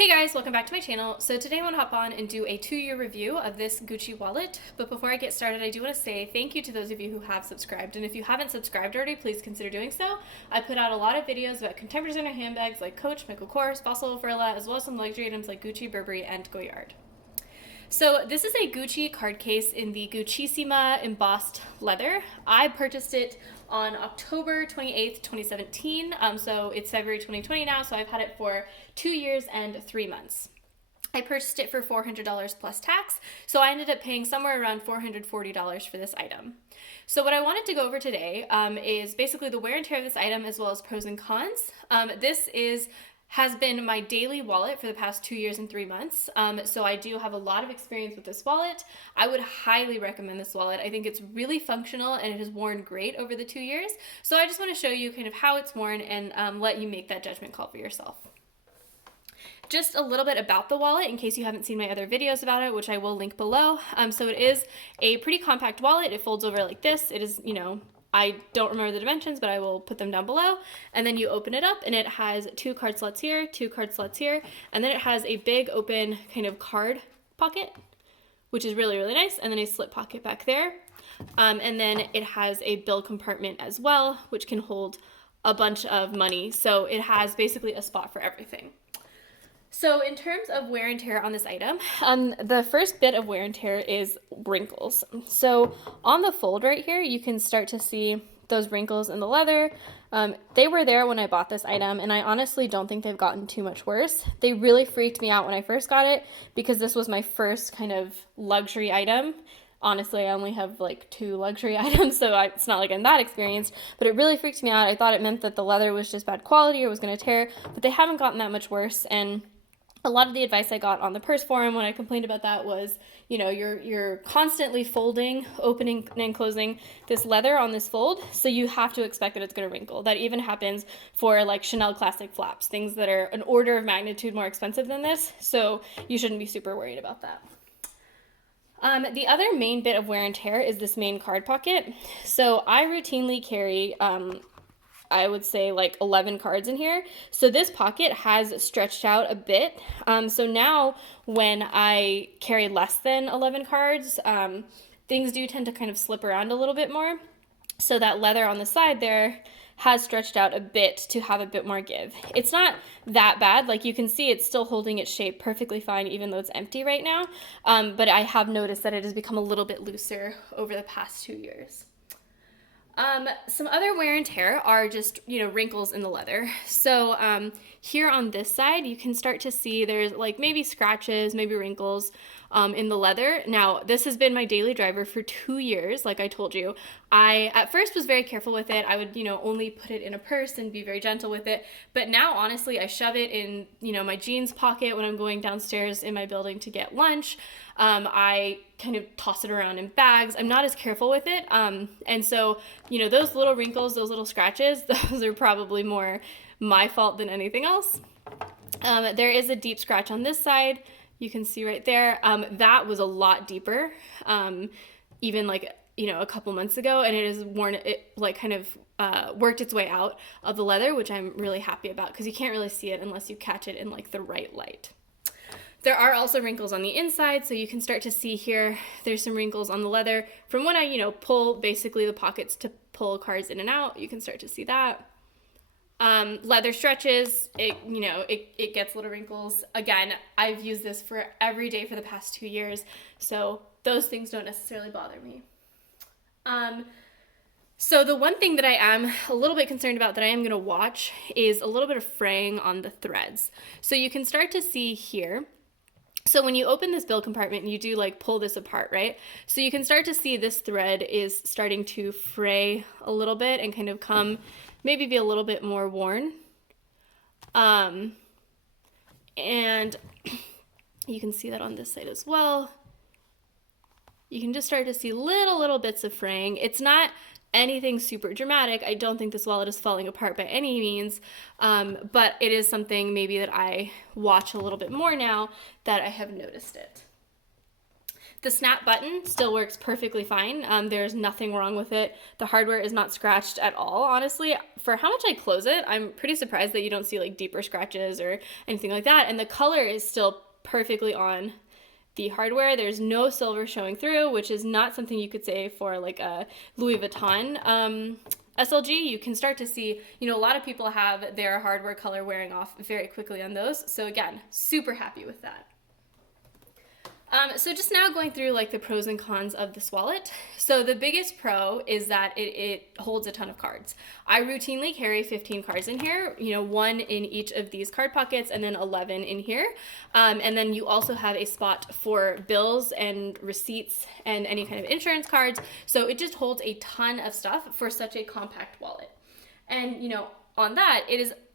Hey guys, welcome back to my channel. So today I want to hop on and do a 2-year review of this Gucci wallet. But before I get started, I do want to say thank you to those of you who have subscribed. And if you haven't subscribed already, please consider doing so. I put out a lot of videos about contemporary designer handbags like Coach, Michael Kors, Fossil, Furla, as well as some luxury items like Gucci, Burberry, and Goyard. So this is a Gucci card case in the Guccissima embossed leather. I purchased it on October 28th, 2017. So it's February 2020 now, so I've had it for 2 years and 3 months. I purchased it for $400 plus tax, so I ended up paying somewhere around $440 for this item. So what I wanted to go over today is basically the wear and tear of this item as well as pros and cons. This has been my daily wallet for the past 2 years and 3 months. So I do have a lot of experience with this wallet. I would highly recommend this wallet. I think it's really functional and it has worn great over the 2 years. So I just want to show you kind of how it's worn and let you make that judgment call for yourself. Just a little bit about the wallet in case you haven't seen my other videos about it, which I will link below. So it is a pretty compact wallet. It folds over like this. It is, I don't remember the dimensions, but I will put them down below. And then you open it up and it has 2 card slots here, 2 card slots here, and then it has a big open kind of card pocket, which is really, really nice, and then a slip pocket back there. And then it has a bill compartment as well, which can hold a bunch of money. So it has basically a spot for everything. So in terms of wear and tear on this item, the first bit of wear and tear is wrinkles. So on the fold right here, you can start to see those wrinkles in the leather. They were there when I bought this item, and I honestly don't think they've gotten too much worse. They really freaked me out when I first got it because this was my first kind of luxury item. Honestly, I only have like 2 luxury items, so it's not like I'm that experienced, but it really freaked me out. I thought it meant that the leather was just bad quality or was going to tear, but they haven't gotten that much worse. And a lot of the advice I got on the purse forum when I complained about that was, you're constantly folding, opening and closing this leather on this fold, so you have to expect that it's going to wrinkle. That even happens for like Chanel classic flaps, things that are an order of magnitude more expensive than this, so you shouldn't be super worried about that. The other main bit of wear and tear is this main card pocket. So I routinely carry I would say like 11 cards in here. So this pocket has stretched out a bit. So now when I carry less than 11 cards, things do tend to kind of slip around a little bit more. So that leather on the side there has stretched out a bit to have a bit more give. It's not that bad. Like you can see it's still holding its shape perfectly fine even though it's empty right now. But I have noticed that it has become a little bit looser over the past 2 years. Some other wear and tear are just, wrinkles in the leather. So here on this side, you can start to see there's like maybe scratches, maybe wrinkles in the leather. Now, this has been my daily driver for 2 years, like I told you. I, at first, was very careful with it. I would, only put it in a purse and be very gentle with it. But now, honestly, I shove it in, my jeans pocket when I'm going downstairs in my building to get lunch. I kind of toss it around in bags. I'm not as careful with it. And so, those little wrinkles, those little scratches, those are probably more my fault than anything else. There is a deep scratch on this side. You can see right there. That was a lot deeper, even like, a couple months ago, and it has worn it like kind of worked its way out of the leather, which I'm really happy about because you can't really see it unless you catch it in like the right light. There are also wrinkles on the inside, so you can start to see here, there's some wrinkles on the leather. From when I, pull basically the pockets to pull cards in and out, you can start to see that. Leather stretches, it gets little wrinkles. Again, I've used this for every day for the past 2 years, so those things don't necessarily bother me. So the one thing that I am a little bit concerned about that I am going to watch is a little bit of fraying on the threads. So you can start to see here. So when you open this bill compartment and you do like pull this apart, right? So you can start to see this thread is starting to fray a little bit and kind of maybe be a little bit more worn. And you can see that on this side as well. You can just start to see little bits of fraying. It's not anything super dramatic. I don't think this wallet is falling apart by any means, but it is something maybe that I watch a little bit more now that I have noticed it. The snap button still works perfectly fine. There's nothing wrong with it. The hardware is not scratched at all, honestly. For how much I close it, I'm pretty surprised that you don't see like deeper scratches or anything like that. And the color is still perfectly on the hardware. There's no silver showing through, which is not something you could say for like a Louis Vuitton SLG. You can start to see, a lot of people have their hardware color wearing off very quickly on those. So again, super happy with that. So just now going through like the pros and cons of this wallet. So the biggest pro is that it holds a ton of cards. I routinely carry 15 cards in here, 1 in each of these card pockets and then 11 in here. And then you also have a spot for bills and receipts and any kind of insurance cards. So it just holds a ton of stuff for such a compact wallet. And, on that,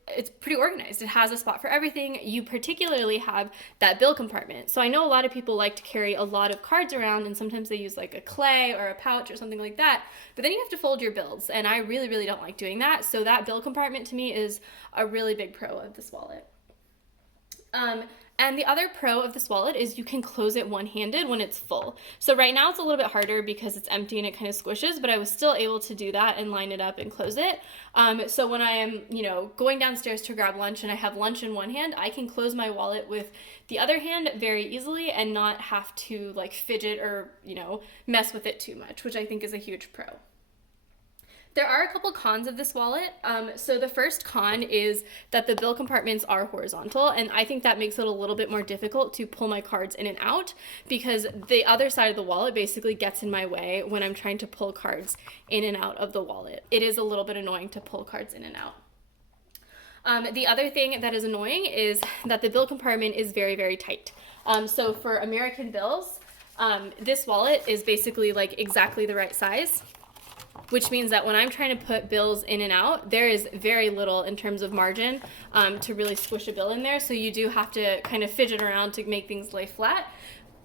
it's pretty organized. It has a spot for everything. You particularly have that bill compartment. So I know a lot of people like to carry a lot of cards around, and sometimes they use like a clay or a pouch or something like that, but then you have to fold your bills, and I really, really don't like doing that. So that bill compartment to me is a really big pro of this wallet. And the other pro of this wallet is you can close it one-handed when it's full. So right now it's a little bit harder because it's empty and it kind of squishes, but I was still able to do that and line it up and close it. So when I am, going downstairs to grab lunch and I have lunch in one hand, I can close my wallet with the other hand very easily and not have to like fidget or, mess with it too much, which I think is a huge pro. There are a couple cons of this wallet. So the first con is that the bill compartments are horizontal, and I think that makes it a little bit more difficult to pull my cards in and out because the other side of the wallet basically gets in my way when I'm trying to pull cards in and out of the wallet. It is a little bit annoying to pull cards in and out. The other thing that is annoying is that the bill compartment is very, very tight. So for American bills, this wallet is basically like exactly the right size, which means that when I'm trying to put bills in and out, there is very little in terms of margin to really squish a bill in there. So you do have to kind of fidget around to make things lay flat.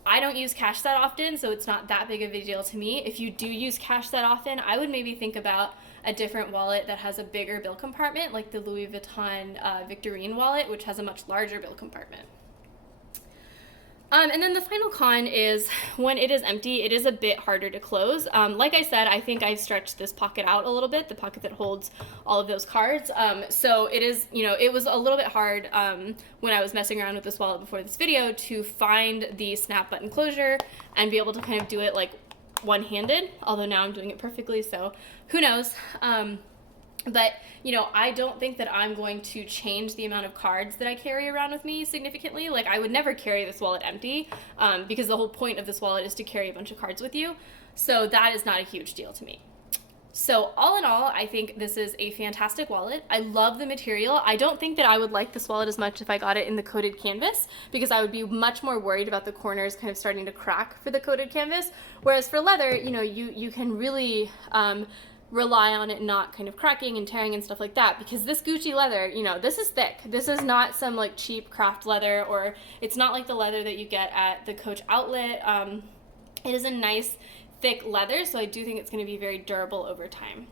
I don't use cash that often, so it's not that big of a deal to me. If you do use cash that often, I would maybe think about a different wallet that has a bigger bill compartment, like the Louis Vuitton Victorine wallet, which has a much larger bill compartment. And then the final con is when it is empty, it is a bit harder to close. Like I said, I think I've stretched this pocket out a little bit, the pocket that holds all of those cards. So it is, it was a little bit hard when I was messing around with this wallet before this video to find the snap button closure and be able to kind of do it like one-handed, although now I'm doing it perfectly, so who knows. But, I don't think that I'm going to change the amount of cards that I carry around with me significantly. Like, I would never carry this wallet empty because the whole point of this wallet is to carry a bunch of cards with you. So that is not a huge deal to me. So all in all, I think this is a fantastic wallet. I love the material. I don't think that I would like this wallet as much if I got it in the coated canvas because I would be much more worried about the corners kind of starting to crack for the coated canvas. Whereas for leather, you can really rely on it not kind of cracking and tearing and stuff like that, because this Gucci leather, this is thick. This is not some like cheap craft leather, or it's not like the leather that you get at the Coach outlet. It is a nice thick leather, so I do think it's going to be very durable over time.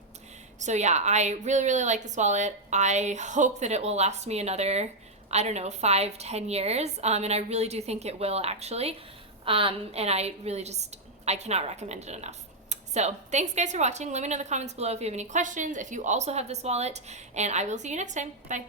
So yeah, I really, really like this wallet. I hope that it will last me another, 5-10 years, and I really do think it will actually, and I cannot recommend it enough. So thanks guys for watching. Let me know in the comments below if you have any questions, if you also have this wallet, and I will see you next time. Bye.